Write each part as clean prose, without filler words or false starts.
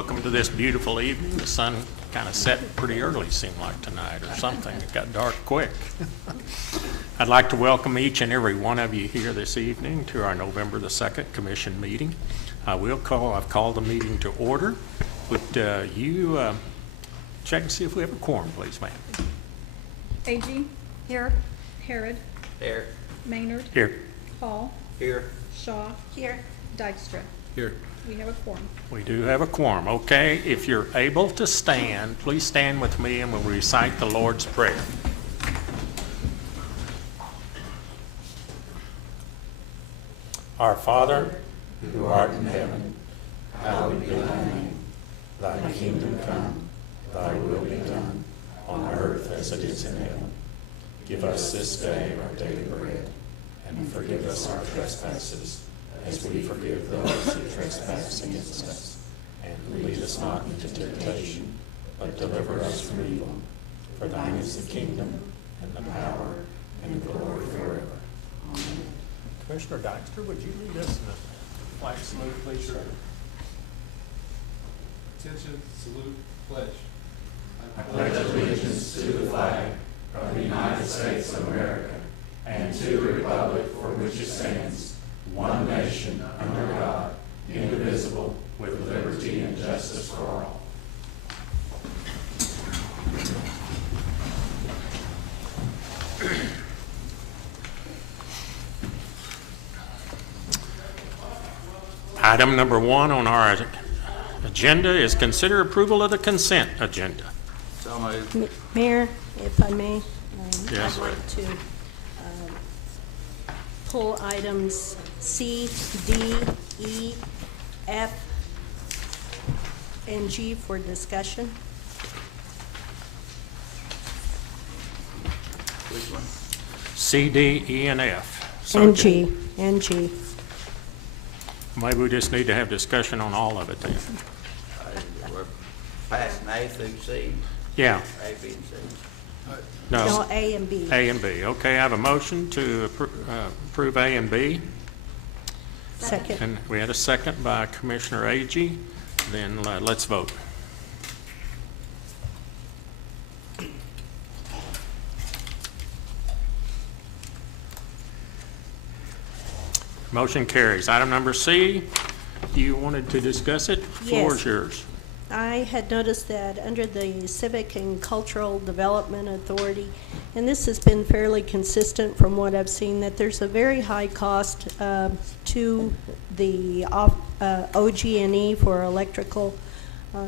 Welcome to this beautiful evening. The sun kind of set pretty early, seemed like tonight or something. It got dark quick. I'd like to welcome each and every one of you here this evening to our November the 2nd Commission meeting. I've called the meeting to order. Would you check and see if we have a quorum, please, ma'am? A.G. Here. Herod. Here. Maynard. Here. Hall. Here. Shaw. Here. Dykstra. Here. We have a quorum. We do have a quorum. Okay, if you're able to stand, please stand with me and we'll recite the Lord's Prayer. Our Father, who art in heaven, hallowed be thy name. Thy kingdom come, thy will be done, on earth as it is in heaven. Give us this day our daily bread, and forgive us our trespasses, as we forgive those who trespass against us. And lead us not into temptation, but deliver us from evil. For thine is the kingdom, and the power, and the glory forever. Amen. Commissioner Dykstra, would you lead us in the flag salute, please, sir? Attention, salute, pledge. I pledge allegiance to the flag of the United States of America and to the republic for which it stands, one nation, under God, indivisible, with liberty and justice for all. Item number 1 on our agenda is consider approval of the consent agenda. So moved. Mayor, if I may, Yes. I'd like to pull items C, D, E, F, and G for discussion. Which one? C, D, E, and F. So And G, and G. maybe we just need to have discussion on all of it then. We're passing A through C, Yeah, A, B, and C. No, no, A and B. A and B. Okay, I have a motion to approve A and B. Second. And we had a second by Commissioner Agee. Then let's vote. Motion carries. Item number C, you wanted to discuss it? Floor is Yes. yours. I had noticed that under the Civic and Cultural Development Authority, and this has been fairly consistent from what I've seen, that there's a very high cost to the OG&E for electrical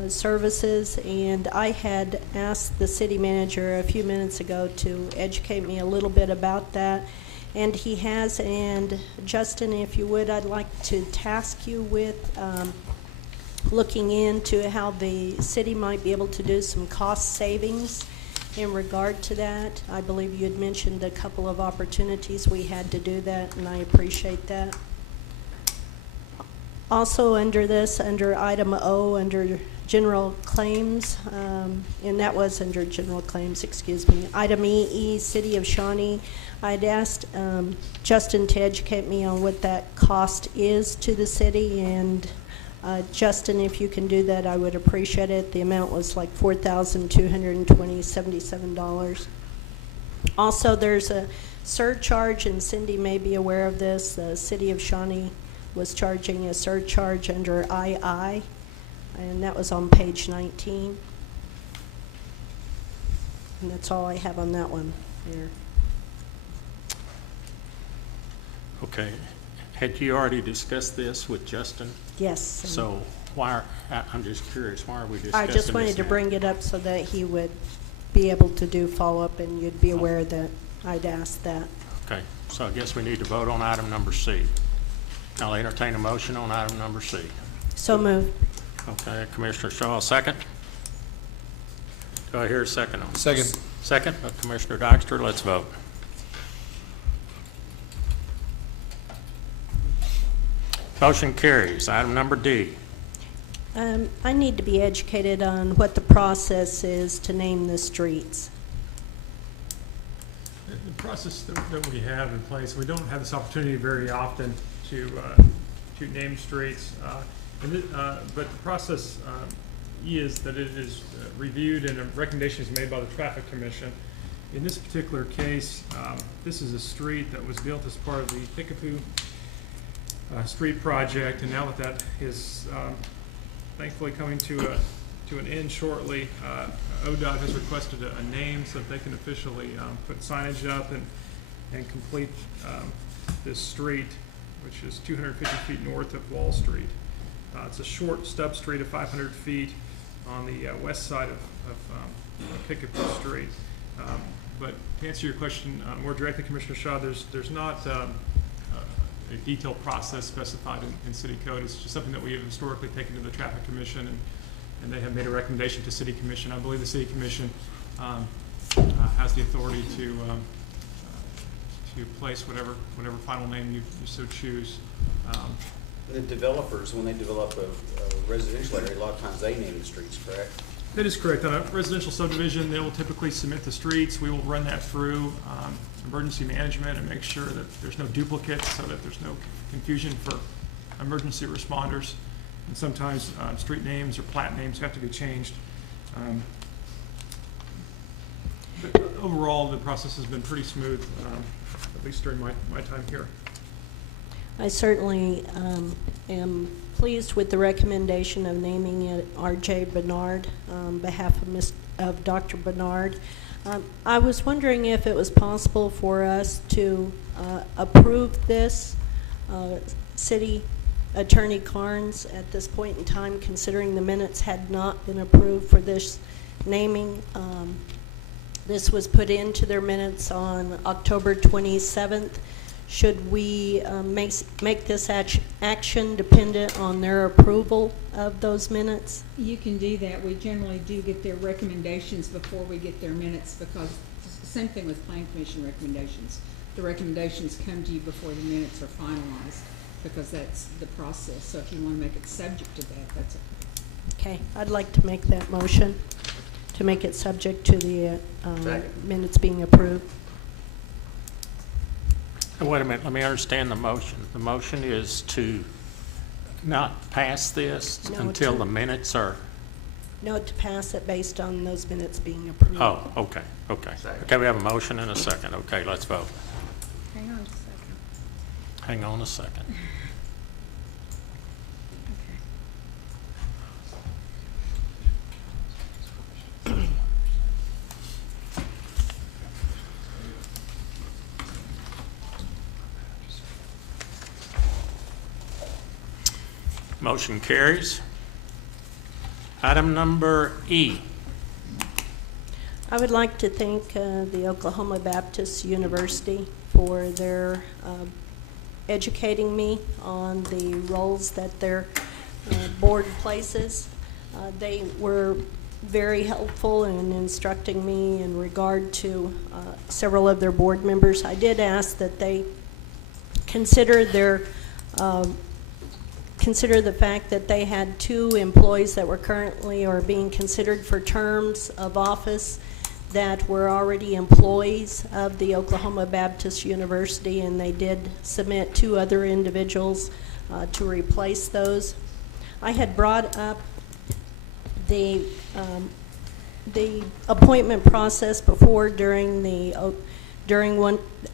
services, and I had asked the city manager a few minutes ago to educate me a little bit about that, and he has. And Justin, if you would, I'd like to task you with looking into how the city might be able to do some cost savings in regard to that. I believe you had mentioned a couple of opportunities we had to do that, and I appreciate that. Also under this, under item O, under general claims, and that was under general claims, excuse me. Item E, City of Shawnee, I'd asked Justin to educate me on what that cost is to the city, and Justin, if you can do that, I would appreciate it. The amount was like $4,277. Also, there's a surcharge, and Cindy may be aware of this. The City of Shawnee was charging a surcharge under II, and that was on page 19. And that's all I have on that one here. Okay. Had you already discussed this with Justin? Yes. So I'm just curious, why are we discussing I this just wanted to now? bring it up so that he would be able to do follow-up, and you'd be aware that I'd asked that. Okay, so I guess we need to vote on item number C. I'll entertain a motion on item number C. So moved. Okay, Commissioner Shaw, second. Do I hear a second on this? Second. Second by Commissioner Dykstra. Let's vote. Motion carries. Item number D. I need to be educated on what the process is to name the streets. The process that we have in place, we don't have this opportunity very often to name streets, but the process is that it is reviewed and a recommendation is made by the Traffic Commission. In this particular case, this is a street that was built as part of the Kickapoo street project, and now that is thankfully coming to an end shortly, ODOT has requested a name so that they can officially put signage up and complete this street, which is 250 feet north of Wall Street. It's a short stub street of 500 feet on the west side of Kickapoo Street. But to answer your question more directly, Commissioner Shaw, there's not a detailed process specified in City Code. It's just something that we have historically taken to the Traffic Commission, and they have made a recommendation to City Commission. I believe the City Commission has the authority to place whatever final name you so choose. The developers, when they develop a residential area, a lot of times they name the streets, correct? That is correct. On a residential subdivision, they will typically submit the streets. We will run that through emergency management and make sure that there's no duplicates so that there's no confusion for emergency responders. And sometimes street names or plat names have to be changed. But overall, the process has been pretty smooth, at least during my time here. I certainly am pleased with the recommendation of naming it R.J. Bernard on behalf of Dr. Bernard. I was wondering if it was possible for us to approve this. City Attorney Carnes, at this point in time, considering the minutes had not been approved for this naming, this was put into their minutes on October 27th. Should we make this action dependent on their approval of those minutes? You can do that. We generally do get their recommendations before we get their minutes, because the same thing with Plan Commission recommendations. The recommendations come to you before the minutes are finalized, because that's the process. So if you want to make it subject to that, that's okay. Okay, I'd like to make that motion to make it subject to the minutes being approved. Wait a minute, let me understand the motion. The motion is to not pass this No, until to- the minutes are, No, to pass it based on those minutes being approved. oh, okay. Second. Okay, we have a motion and a second. Okay, let's vote. Hang on just a second. Hang on a second. Okay. Motion carries. Item number E. I would like to thank the Oklahoma Baptist University for their educating me on the roles that their board places. They were very helpful in instructing me in regard to several of their board members. I did ask that they consider the fact that they had 2 employees that were currently or being considered for terms of office that were already employees of the Oklahoma Baptist University, and they did submit 2 other individuals to replace those. I had brought up the appointment process before during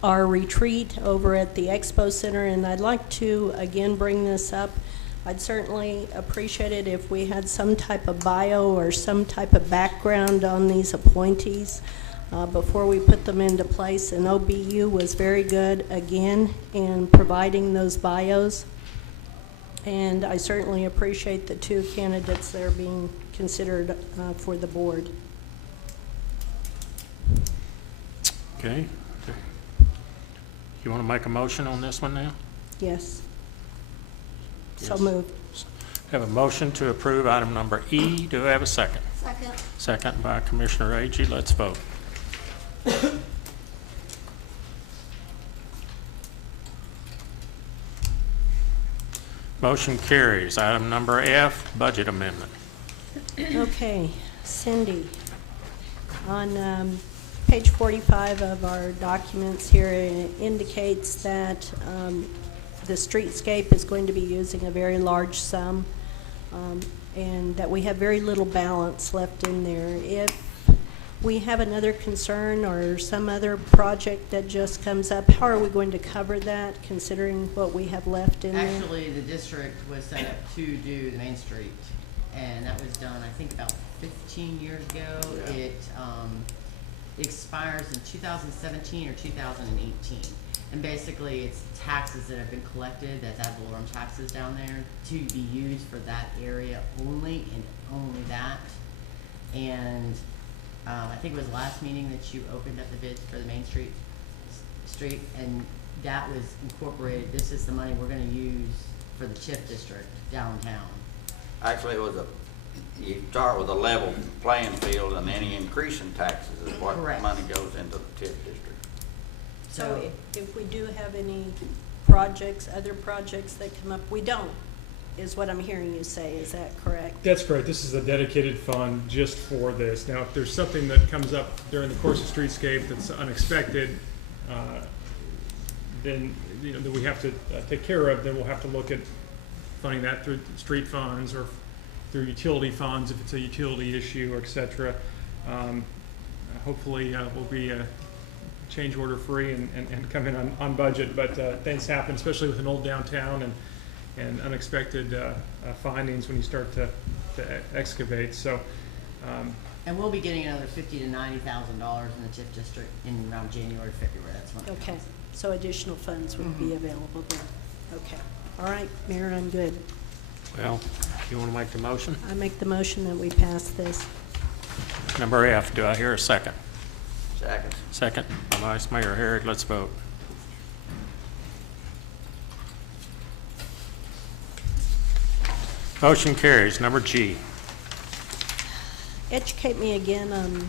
our retreat over at the Expo Center, and I'd like to again bring this up. I'd certainly appreciate it if we had some type of bio or some type of background on these appointees before we put them into place, and OBU was very good again in providing those bios, and I certainly appreciate the 2 candidates that are being considered for the board. Okay. You want to make a motion on this one now? Yes. So Yes. moved. Have a motion to approve item number E. Do I have a second? Second. Second by Commissioner Agee. Let's vote. Motion carries. Item number F, budget amendment. Okay, Cindy, on page 45 of our documents here, it indicates that the streetscape is going to be using a very large sum. and that we have very little balance left in there. If we have another concern or some other project that just comes up, how are we going to cover that, considering what we have left in there? Actually, the district was set up to do the Main Street, and that was done, I think, about 15 years ago. Yeah. It expires in 2017 or 2018. And basically, it's taxes that have been collected, that's ad valorem taxes down there, to be used for that area only and only that. And I think it was last meeting that you opened up the bids for the Main Street, and that was incorporated. This is the money we're gonna use for the TIF district downtown. Actually, it was you start with a level playing field, and any increase in taxes is what Correct. money goes into the TIF district. So if we do have any projects, other projects that come up, we don't, is what I'm hearing you say. Is that correct? That's correct. This is a dedicated fund just for this. Now, if there's something that comes up during the course of streetscape that's unexpected, then, you know, that we have to take care of, then we'll have to look at funding that through street funds or through utility funds if it's a utility issue, or et cetera. Hopefully, we'll be change order free and come in on budget, but things happen, especially with an old downtown and unexpected findings when you start to excavate. So, And we'll be getting another $50,000 to $90,000 in the TIF district in around January, February. That's when it Okay, comes. so additional funds would be available there. Okay, all right, Mayor, I'm good. Well, you want to make the motion? I make the motion that we pass this. Number F, do I hear a second? Second. Second by Vice Mayor Herrick. Let's vote. Motion carries. Number G. Educate me again on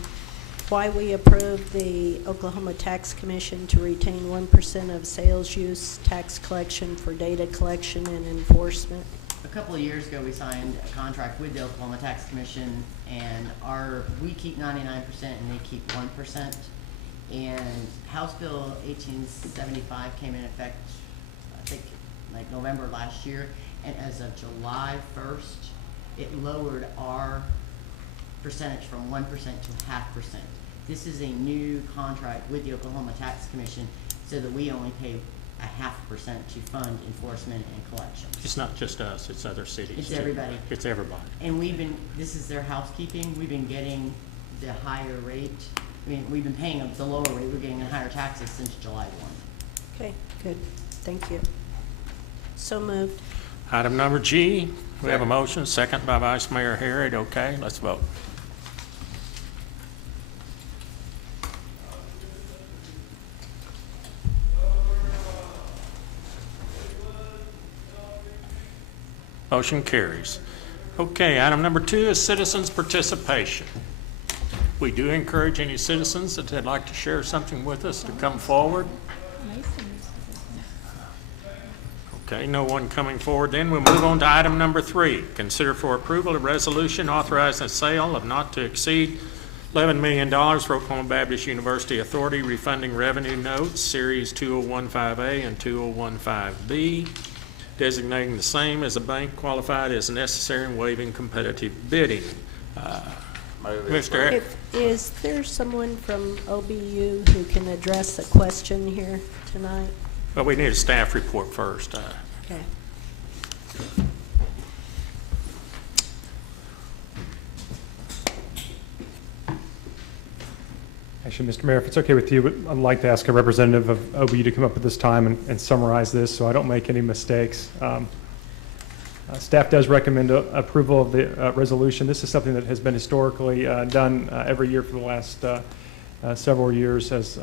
why we approved the Oklahoma Tax Commission to retain 1% of sales use tax collection for data collection and enforcement. A couple of years ago, we signed a contract with the Oklahoma Tax Commission, and we keep 99% and they keep 1%. And House Bill 1875 came in effect, I think, like November last year, and as of July 1st, it lowered our percentage from 1% to 0.5%. This is a new contract with the Oklahoma Tax Commission, so that we only pay 0.5% to fund enforcement and collections. It's not just us, it's other cities. It's too. everybody. It's everybody. And this is their housekeeping, we've been getting the higher rate. I mean, we've been paying the lower rate, we're getting the higher taxes since July 1. Okay, good, thank you. So moved. Item number G, we have a motion, second by Vice Mayor Herrick. Okay, let's vote. Motion carries. Okay, item number 2 is citizens' participation. We do encourage any citizens that would like to share something with us to come forward. Okay, no one coming forward. Then we'll move on to item number 3. Consider for approval a resolution authorizing the sale of not to exceed $11 million for Oklahoma Baptist University Authority refunding revenue notes, Series 2015A and 2015B, designating the same as a bank qualified as necessary and waiving competitive bidding. Mr. Is there someone from OBU who can address a question here tonight? Well, we need a staff report first. Okay. Actually, Mr. Mayor, if it's okay with you, I'd like to ask a representative of OBU to come up at this time and summarize this so I don't make any mistakes. Staff does recommend approval of the resolution. This is something that has been historically done every year for the last several years as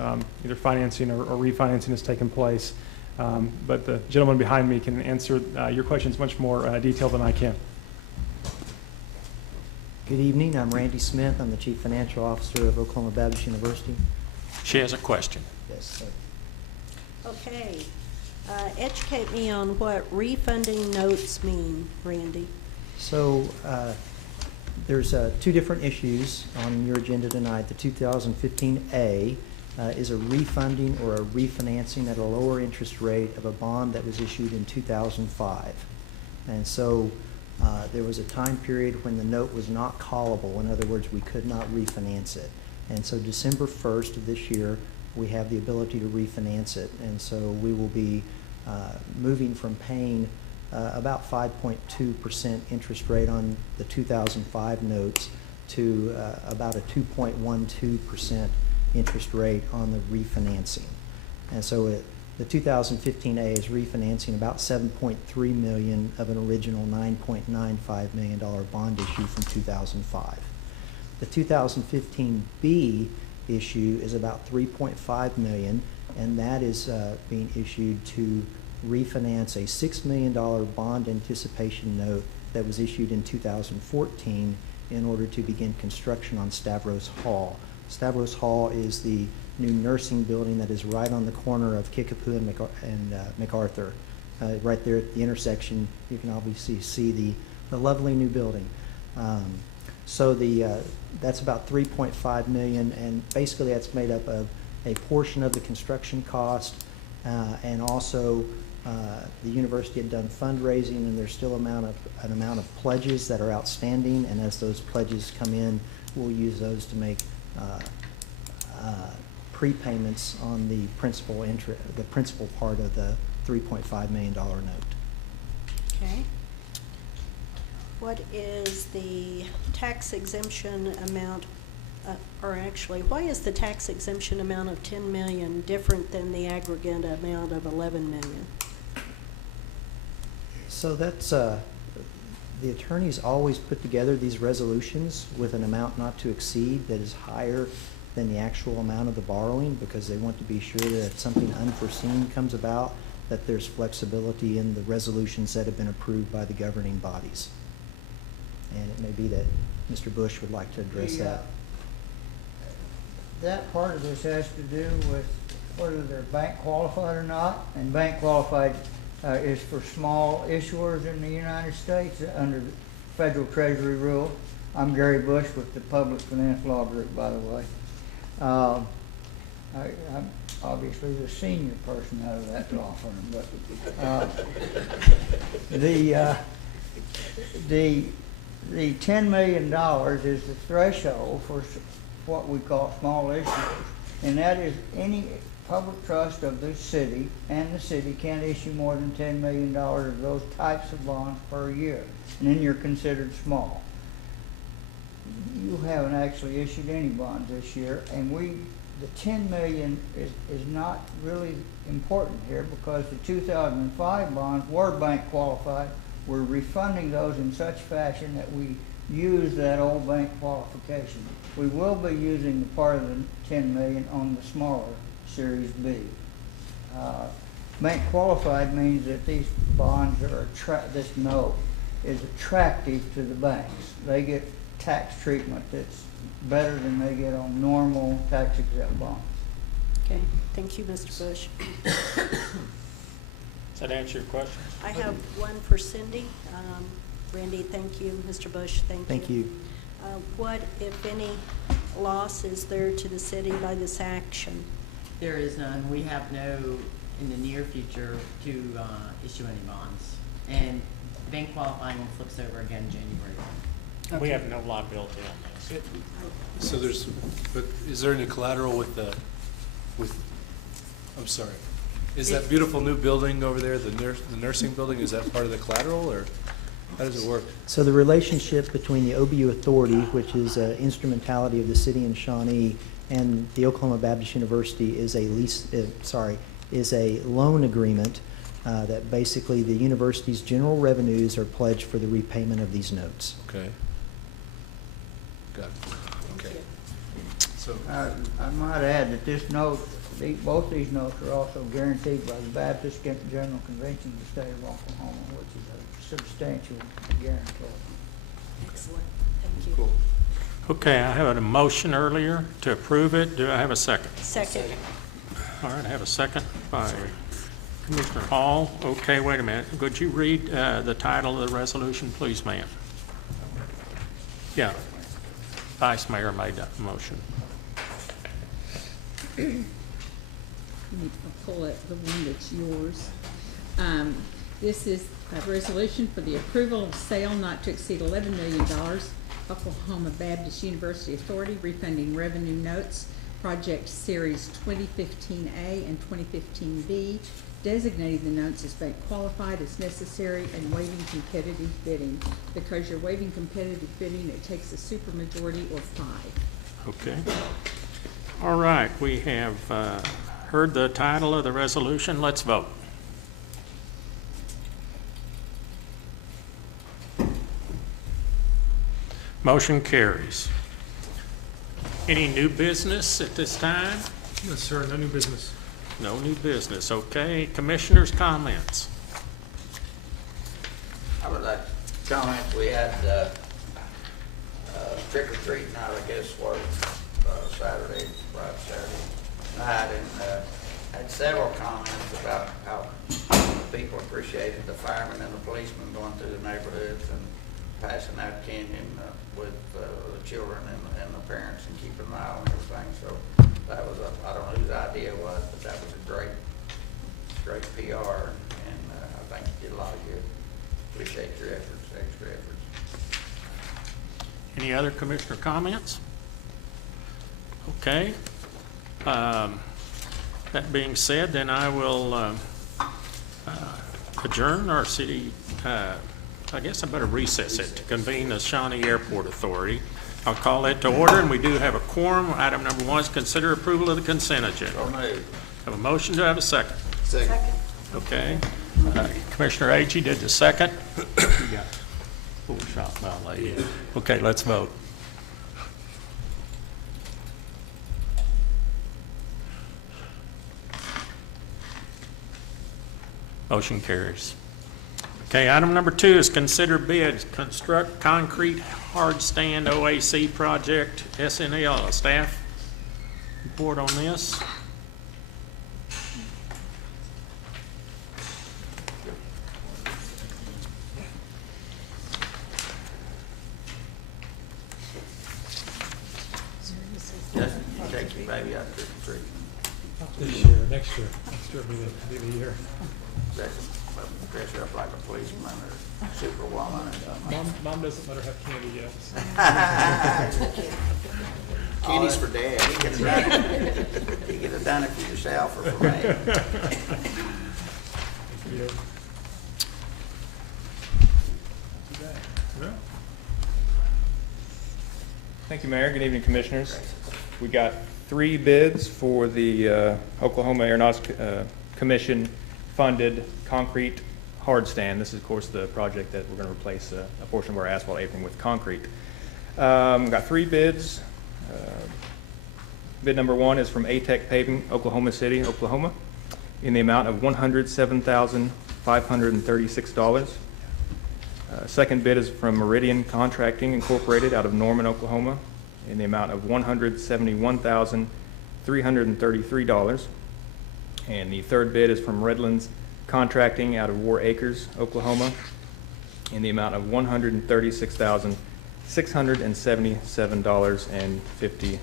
either financing or refinancing has taken place. But the gentleman behind me can answer your questions much more detailed than I can. Good evening. I'm Randy Smith. I'm the Chief Financial Officer of Oklahoma Baptist University. She has a question. Yes, sir. Okay. Educate me on what refunding notes mean, Randy. So there's 2 different issues on your agenda tonight. The 2015A is a refunding or a refinancing at a lower interest rate of a bond that was issued in 2005. And so There was a time period when the note was not callable. In other words, we could not refinance it. And so December 1st of this year, we have the ability to refinance it. And so we will be moving from paying about 5.2% interest rate on the 2005 notes to about a 2.12% interest rate on the refinancing. And so the 2015A is refinancing about $7.3 million of an original $9.95 million bond issue from 2005. The 2015B issue is about $3.5 million, and that is being issued to refinance a $6 million bond anticipation note that was issued in 2014 in order to begin construction on Stavros Hall. Stavros Hall is the new nursing building that is right on the corner of Kickapoo and MacArthur. Right there at the intersection, you can obviously see the lovely new building. So that's about $3.5 million, and basically that's made up of a portion of the construction cost, and also the university had done fundraising, and there's still an amount of pledges that are outstanding, and as those pledges come in, we'll use those to make prepayments on the principal part of the $3.5 million note. Okay. What is the tax exemption amount, or actually, why is the tax exemption amount of $10 million different than the aggregate amount of $11 million? So that's, the attorneys always put together these resolutions with an amount not to exceed that is higher than the actual amount of the borrowing, because they want to be sure that if something unforeseen comes about, that there's flexibility in the resolutions that have been approved by the governing bodies. And it may be that Mr. Bush would like to address that. That part of this has to do with whether they're bank qualified or not, and bank qualified is for small issuers in the United States under federal treasury rule. I'm Gary Bush with the Public Finance Law Group, by the way. I'm obviously the senior person out of that law firm, but the $10 million is the threshold for what we call small issuers, and that is any public trust of the city, and the city can't issue more than $10 million of those types of bonds per year, and then you're considered small. You haven't actually issued any bonds this year, and the $10 million is not really important here, because the 2005 bonds were bank qualified. We're refunding those in such fashion that we use that old bank qualification. We will be using the part of the $10 million on the smaller Series B. Bank qualified means that these bonds are this note is attractive to the banks. They get tax treatment that's better than they get on normal tax exempt bonds. Okay, thank you, Mr. Bush. Does that answer your question? I have one for Cindy. Randy, thank you. Mr. Bush, thank you. Thank you. What, if any, loss is there to the city by this action? There is none. We have no, in the near future, to issue any bonds. And bank qualifying flips over again January 1. We have no liability on this. So but is there any collateral with I'm sorry, is that beautiful new building over there, the nursing building, is that part of the collateral, or how does it work? So the relationship between the OBU Authority, which is an instrumentality of the city in Shawnee, and the Oklahoma Baptist University is a loan agreement that basically the university's general revenues are pledged for the repayment of these notes. Okay. Got it. Okay. So I might add that this note, both these notes are also guaranteed by the Baptist General Convention of the state of Oklahoma, which is a substantial guarantee. Excellent, thank you. cool. Okay, I had a motion earlier to approve it. Do I have a second? Second. All right, I have a second by Commissioner Hall. Okay, wait a minute. Could you read the title of the resolution, please, ma'am? Yeah. Vice Mayor made that motion. Let me pull up the one that's yours. This is a resolution for the approval of sale not to exceed $11 million, Oklahoma Baptist University Authority refunding revenue notes, project series 2015A and 2015B, designating the notes as bank qualified as necessary and waiving competitive bidding. Because you're waiving competitive bidding, it takes a supermajority or 5. Okay. All right, we have heard the title of the resolution. Let's vote. Motion carries. Any new business at this time? Yes, sir, no new business. No new business. Okay, commissioners' comments. I would like to comment, we had trick or treating out, I guess, was Saturday night, and had several comments about how people appreciated the firemen and the policemen going through the neighborhoods and passing out candy with the children and the parents and keeping an eye on everything. So that was I don't know whose idea it was, but that was a great PR, and I think you did a lot of good. Appreciate your efforts, extra efforts. Any other commissioner comments? Okay. That being said, then I will adjourn our city, I guess I better recess it to convene the Shawnee Airport Authority. I'll call that to order, and we do have a quorum. Item number 1 is consider approval of the consent agenda. So moved. Have a motion, to have a second? Second. Okay. Commissioner Agee did the second. You got full shot by lady. Okay, let's vote. Motion carries. Okay, item number 2 is consider bids, construct concrete hard stand OAC project, SNL. Staff report on this. Justin, you take your baby out trick or treat. This year, next year will be the year. Dress her up like a policeman or superwoman or something. Mom doesn't let her have candy yet. Candy's for Dad. You could have done it for yourself or for me. Thank you. Thank you, Mayor. Good evening, Commissioners. We got 3 bids for the Oklahoma Aeronautics Commission funded concrete hard stand. This is, of course, the project that we're going to replace a portion of our asphalt apron with concrete. Got 3 bids. Bid number 1 is from ATEC Paving, Oklahoma City, Oklahoma, in the amount of $107,536. Second bid is from Meridian Contracting Incorporated out of Norman, Oklahoma, in the amount of $171,333. And the third bid is from Redlands Contracting out of War Acres, Oklahoma, in the amount of $136,677.50.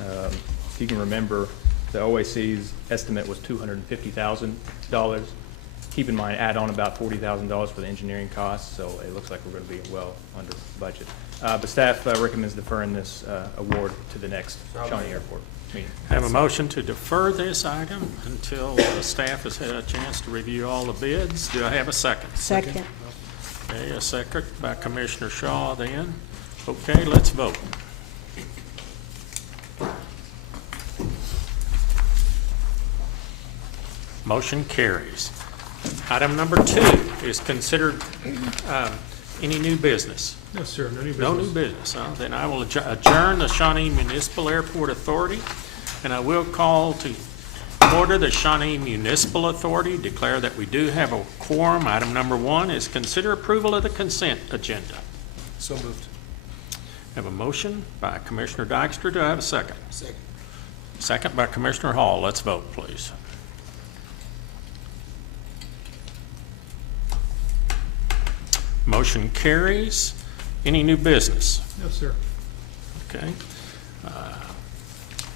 If you can remember, the OAC's estimate was $250,000. Keep in mind, add on about $40,000 for the engineering costs, so it looks like we're going to be well under budget. But staff recommends deferring this award to the next Shawnee Airport meeting. Have a motion to defer this item until the staff has had a chance to review all the bids. Do I have a second? Second. Okay, a second by Commissioner Shaw then. Okay, let's vote. Motion carries. Item number 2 is considered any new business. No, sir, no new business. No new business. Then I will adjourn the Shawnee Municipal Airport Authority, and I will call to order the Shawnee Municipal Authority, declare that we do have a quorum. Item number 1 is consider approval of the consent agenda. So moved. Have a motion by Commissioner Dykstra. Do I have a second? Second. Second by Commissioner Hall. Let's vote, please. Motion carries. Any new business? No, sir. Okay.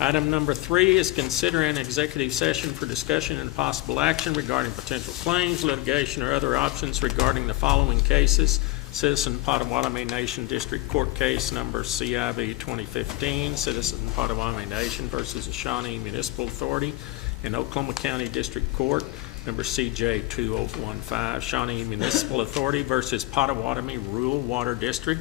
Item number 3 is consider an executive session for discussion and possible action regarding potential claims, litigation, or other options regarding the following cases. Citizen Potawatomi Nation District Court Case Number CIV 2015, Citizen Potawatomi Nation versus the Shawnee Municipal Authority, and Oklahoma County District Court Number CJ 2015, Shawnee Municipal Authority versus Potawatomi Rural Water District,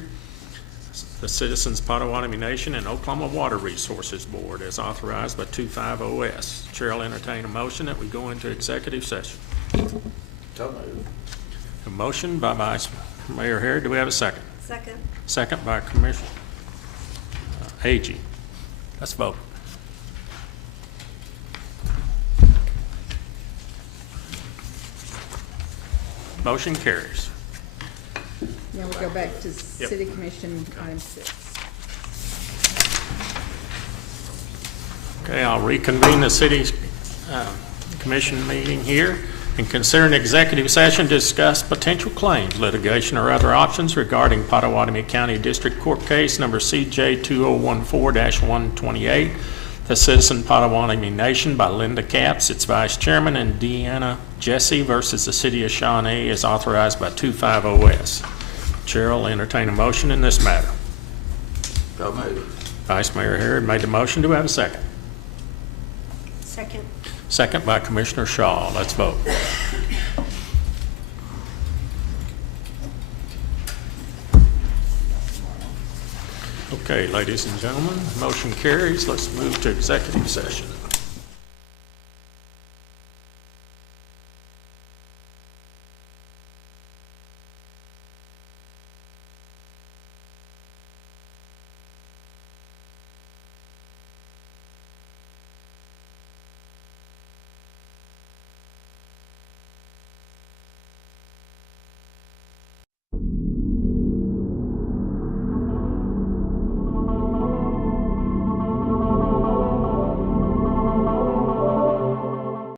the Citizens Potawatomi Nation, and Oklahoma Water Resources Board as authorized by 250S. Chair will entertain a motion that we go into executive session. So moved. A motion by Vice Mayor Harrod. Do we have a second? Second. Second by Commissioner Agee. Let's vote. Motion carries. Now we go back to City Commission, item 6. Okay, I'll reconvene the City Commission meeting here and consider an executive session to discuss potential claims, litigation, or other options regarding Potawatomi County District Court Case Number CJ 2014-128, the Citizen Potawatomi Nation by Linda Capps, its Vice Chairman, and Deanna Jesse versus the City of Shawnee as authorized by 250S. Chair will entertain a motion in this matter. So moved. Vice Mayor Harrod made the motion. Do we have a second? Second. Second by Commissioner Shaw. Let's vote. Okay, ladies and gentlemen, motion carries. Let's move to executive session.